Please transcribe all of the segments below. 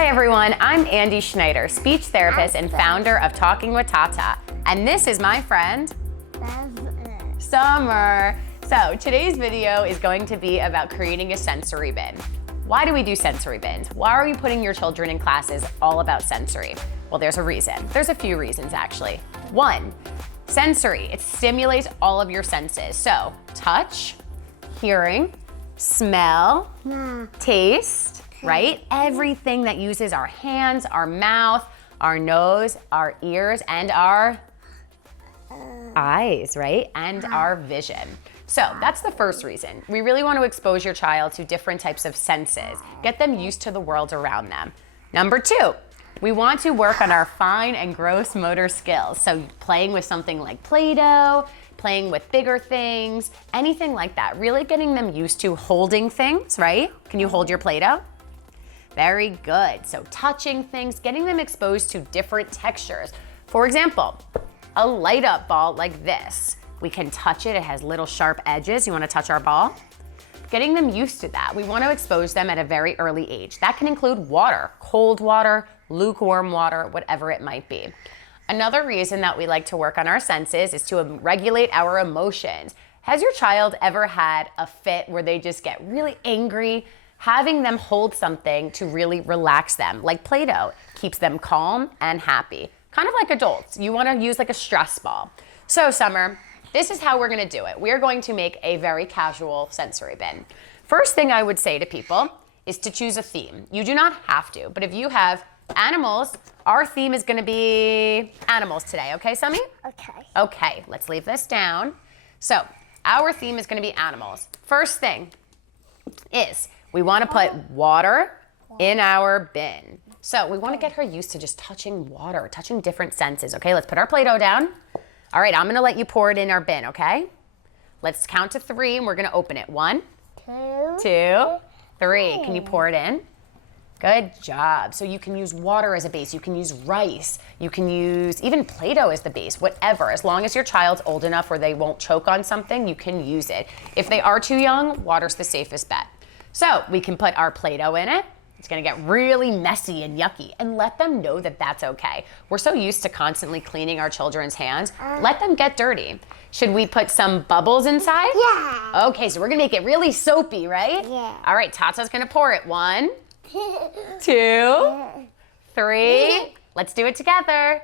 Hi everyone, I'm Andy Schneider, speech therapist and founder of Talking with Tata. And this is my friend, Summer. So today's video is going to be about creating a sensory bin. Why do we do sensory bins? Why are we putting your children in classes all about sensory? Well, there's a reason. There's a few reasons actually. One, sensory. It stimulates all of your senses. So touch, hearing, smell, taste, right? Everything that uses our hands, our mouth, our nose, our ears, and our eyes, right? And our vision. So that's the first reason. We really want to expose your child to different types of senses, get them used to the world around them. Number two, we want to work on our fine and gross motor skills. So playing with something like Play-Doh, playing with bigger things, anything like that. Really getting them used to holding things, right? Can you hold your Play-Doh? Very good. So touching things, getting them exposed to different textures. For example, a light up ball like this. We can touch it, it has little sharp edges. You wanna touch our ball? Getting them used to that. We wanna expose them at a very early age. That can include water, cold water, lukewarm water, whatever it might be. Another reason that we like to work on our senses is to regulate our emotions. Has your child ever had a fit where they just get really angry? Having them hold something to really relax them, like Play-Doh, keeps them calm and happy. Kind of like adults. You wanna use like a stress ball. So Summer, this is how we're gonna do it. We are going to make a very casual sensory bin. First thing I would say to people is to choose a theme. You do not have to, but if you have animals, our theme is gonna be animals today, okay, Summy? Okay. Okay, let's leave this down. So, our theme is gonna be animals. First thing is, we wanna put water in our bin. So, we wanna get her used to just touching water, touching different senses, okay? Let's put our Play-Doh down. All right, I'm gonna let you pour it in our bin, okay? Let's count to 3 and we're gonna open it. 1, 2, 3. Can you pour it in? Good job. So you can use water as a base, you can use rice, you can use even Play-Doh as the base, whatever. As long as your child's old enough where they won't choke on something, you can use it. If they are too young, water's the safest bet. So we can put our Play-Doh in it. It's gonna get really messy and yucky, and let them know that that's okay. We're so used to constantly cleaning our children's hands. Let them get dirty. Should we put some bubbles inside? Yeah. Okay, so we're gonna make it really soapy, right? Yeah. All right, Tata's gonna pour it. 1, 2, 3. Let's do it together.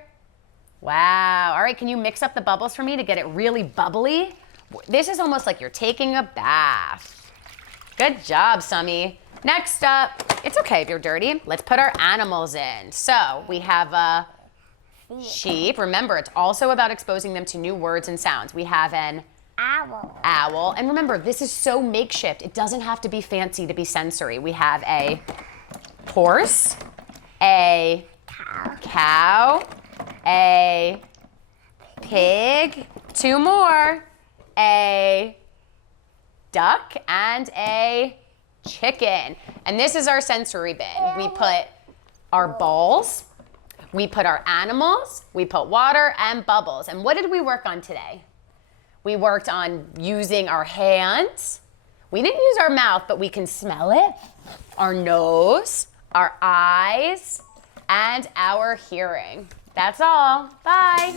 Wow. All right, can you mix up the bubbles for me to get it really bubbly? This is almost like you're taking a bath. Good job, Summy. Next up, it's okay if you're dirty. Let's put our animals in. So we have a sheep. Remember, it's also about exposing them to new words and sounds. We have an owl. And remember, this is so makeshift. It doesn't have to be fancy to be sensory. We have a horse, a cow, a pig, 2 more, a duck, and a chicken. And this is our sensory bin. We put our balls, we put our animals, we put water and bubbles. And what did we work on today? We worked on using our hands. We didn't use our mouth, but we can smell it, our nose, our eyes, and our hearing. That's all. Bye.